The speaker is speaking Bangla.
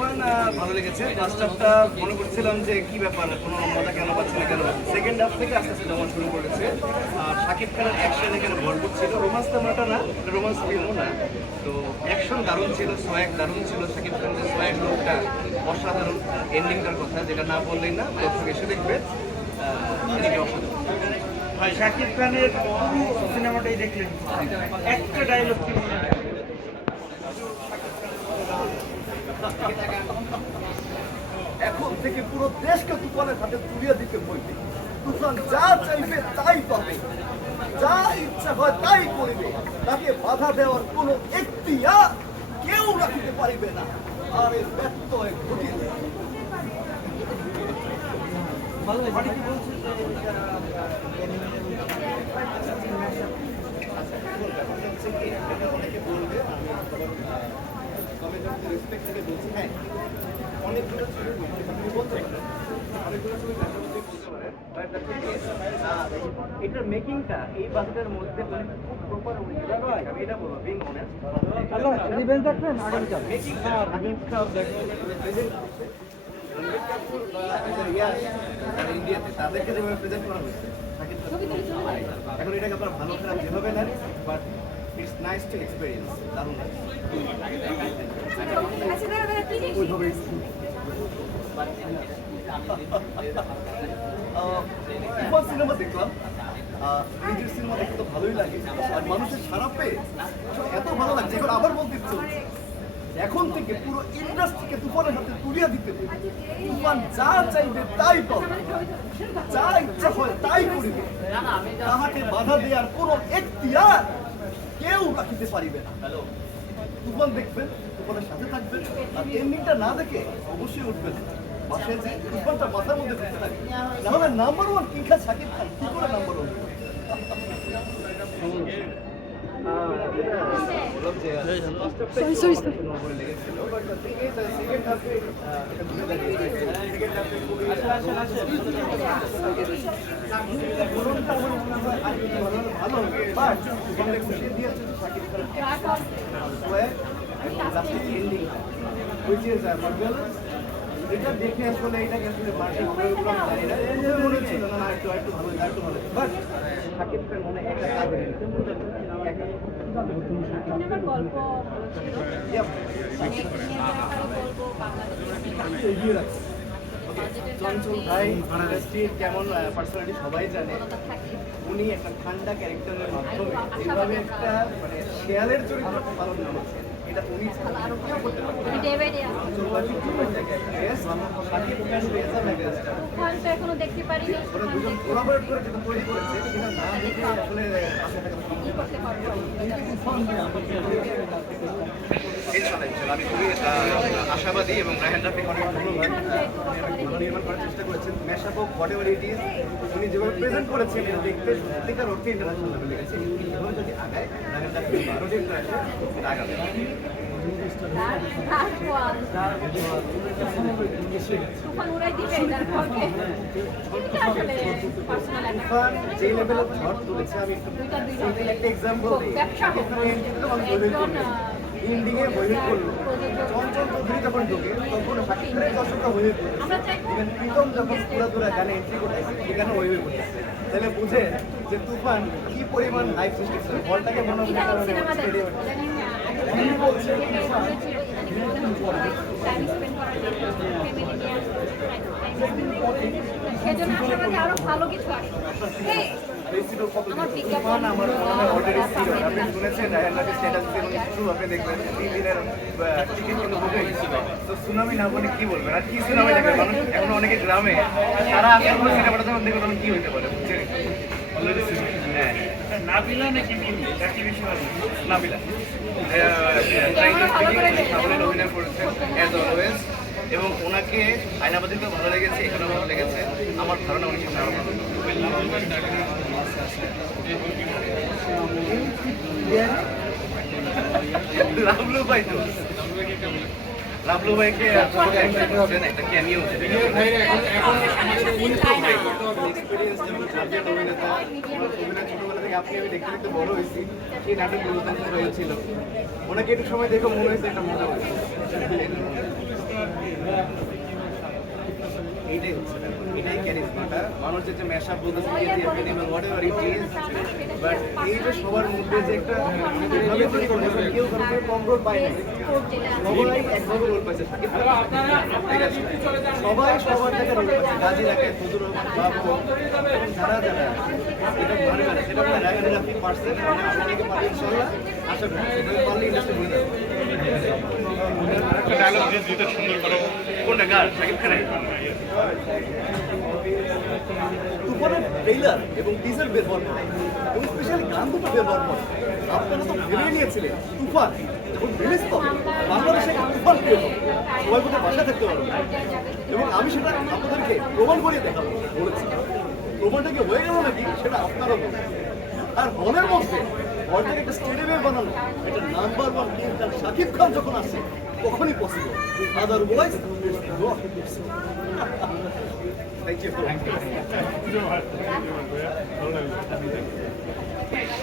তুফান আহ, ভালো লেগেছে। ফার্স্ট হাফটা মনে করছিলাম যে কি ব্যাপার কোনো মজা কেন পাচ্ছে না কেন? সেকেন্ড হাফ থেকে আস্তে আস্তে জমা শুরু করেছে আর শাকিব খানের অ্যাকশন এখানে ভরপুর ছিল। রোমান্স তেমনটা না রোমান্স ফিল্মও না। তো অ্যাকশন দারুণ ছিল সোয়াগ দারুণ ছিল শাকিব খানের যে সোয়াগ লোকটা অসাধারণ এন্ডিংটার কথা যেটা না বললেই না দর্শক এসে দেখবে। অসাধারণ। শাকিব খানের পুরো সিনেমাটাই দেখলেন। একটা ডায়লগ কি মনে হয়? এখন থেকে পুরো দেশকে তুফানের হাতে তুলিয়ে দিতে বলবে। তুফান যা চাইবে তাই পাবে। যা ইচ্ছা হয় তাই করবে। তাকে বাধা দেওয়ার কোনো এখতিয়ার কেউ রাখিতে পারিবে না। আর এই ব্যর্থ হয়ে বলছে অনেকে বলবে আমি রেসপেক্ট থেকে বলছি হ্যাঁ অনেকগুলো ছবি অনেকগুলো ছবি বলতে পারেন এটার মেকিংটা এই বাজেটের মধ্যে মানে খুব প্রপার আমি এটা বলব বিং অনেস্ট হ্যালো রিভেঞ্জ দেখবেন আগামীকাল মেকিংটা কাপুর বা ইন্ডিয়াতে তাদেরকে যেভাবে প্রেজেন্ট করা হয়েছে এখন এটাকে আপনার ভালো খারাপ যেভাবে নেন but it's nice to experience দারুণ সিনেমা দেখলাম। নিজের সিনেমা দেখতে তো ভালোই লাগে। আর মানুষের সারা পেয়ে এত ভালো লাগছে। এখন আবার বলতে এখন থেকে পুরো ইন্ডাস্ট্রিকে তুফানের হাতে তুলিয়ে দিতে হবে। তুফান যা চাইবে তাই পাবে। যা ইচ্ছা হয় তাই করিবে। তাহাকে বাধা দেওয়ার কোনো এখতিয়ার রাখিতে পারিবে না। তুফান দেখবেন, তুফানের সাথে থাকবেন, আর এমনিটা না দেখে অবশ্যই উঠবেন। বাসায় যে তুফানটা মাথার মধ্যে ঘুরতে থাকে, নাহলে নাম্বার ওয়ান কিংখা সাকিব খান কি করে নাম্বার ওয়ান সরি সরি এটা দেখে আসলে এটাকে আসলে মার্কেট করা যায় না এটা মনে ছিল না একটু একটু ভালো একটু ভালো বাট সাকিব খান মনে একটা কাজ একটা ভাই ইন্ডাস্ট্রির কেমন পার্সোনালিটি সবাই জানে উনি একটা ঠান্ডা ক্যারেক্টারের মাধ্যমে যেভাবে একটা মানে শেয়ালের চরিত্র পালন করেছেন এখনও দেখতে পারিনি আমি খুবই আশাবাদী এবং রাহেন রাফিক অনেক ধন্যবাদ। নির্মাণ করার চেষ্টা করেছেন mashup of whatever it is উনি যেভাবে প্রেজেন্ট করেছেন দেখতে সত্যিকার অর্থে ইন্টারন্যাশনাল লেভেলে গেছে। এভাবে যদি আগায় রাহেন রাফিক আরও যে আগাবে। যে লেভেলে ঝড় তুলেছে আমি এক্সাম্পল আহ, ইন্ডিংয়ে বহির করল চঞ্চল চৌধুরী যখন ঢোকে তখন শাকিব দর্শকরা পড়ল ইভেন প্রীতম যখন পুরা দুরা গানে এন্ট্রি করতেছে সেখানে ওই হয়ে পড়তেছে তাহলে বুঝে যে তুফান কি পরিমাণ হাইপ সৃষ্টি করছে বলটাকে মনে হয় আরও ভালো কিছু আসবে আমার বিজ্ঞাপন আমার ছিল আপনি শুনেছেন রাফির স্ট্যাটাস এবং থ্রু আপনি দেখবেন তিন দিনের টিকিট কিন্তু বুক হয়ে গেছিল তো সুনামি না বলে কি বলবেন আর কি সুনামি দেখবেন মানুষ এখন অনেকে গ্রামে আসার পরে সিনেমাটা যখন দেখবে তখন কি হইতে পারে? বুঝছেন? অলরেডি হ্যাঁ। নাবিলা নাকি মিমি এবং ওনাকে আয়নাবাদিতে ভালো লেগেছে এখানেও ভালো লেগেছে আমার ধারণা উনি সামনে লাভলু ভাই তো লাভলু ভাইকে একটা ক্যামিও আপনি আমি দেখতে দেখতে বড় হয়েছি। সেই নাটক গণতন্ত্র হয়েছিল। ওনাকে একটু সময় দেখে মনে হয়েছে এটা মজা হয়েছে। এটাই হচ্ছে এটাই ক্যারিজমাটা মানুষের যে মেশা বলতেছে হোয়াট ইট ইজ বাট এই সবার মধ্যে যে একটা কম রোল পায় না সবাই একভাবে রোল পাইছে সাকিব ঠিক আছে? সবাই সবার জায়গায় রোল পাইছে গাজী রাখে বাবু যারা যারা এটা করে সেটা আপনি পারছেন। মানে আপনাকে পারি ইনশাল্লাহ। আশা করি। সেভাবে পারলে ইন্ডাস্ট্রি বলে যাবে। ডায়লগ দিয়ে দিতে সুন্দর করো। কোনটা গান? সাকিব খানের? তুফানের ট্রেইলার এবং টিজার বের হওয়ার পর, এবং স্পেশালি গান দুটো বের হওয়ার পর, আপনারা তো ভেবে নিয়েছিলেন, তুফান, যখন রিলিজ পাবে বাংলাদেশে তুফান বের হবে, সবাই বোধহয় বাসা থাকতে পারবে। এবং আমি সেটা আপনাদেরকে প্রমাণ করিয়ে দেখাবো, বলেছি। প্রমাণটা কি হয়ে গেল নাকি, সেটা আপনারা বলুন আর মনের মধ্যে হলটাকে একটা স্টেডিয়ামে বানানো এটা number one game Shakib Khan যখন আসে, তখনই পসিবল আদারওয়াইজ Thank you.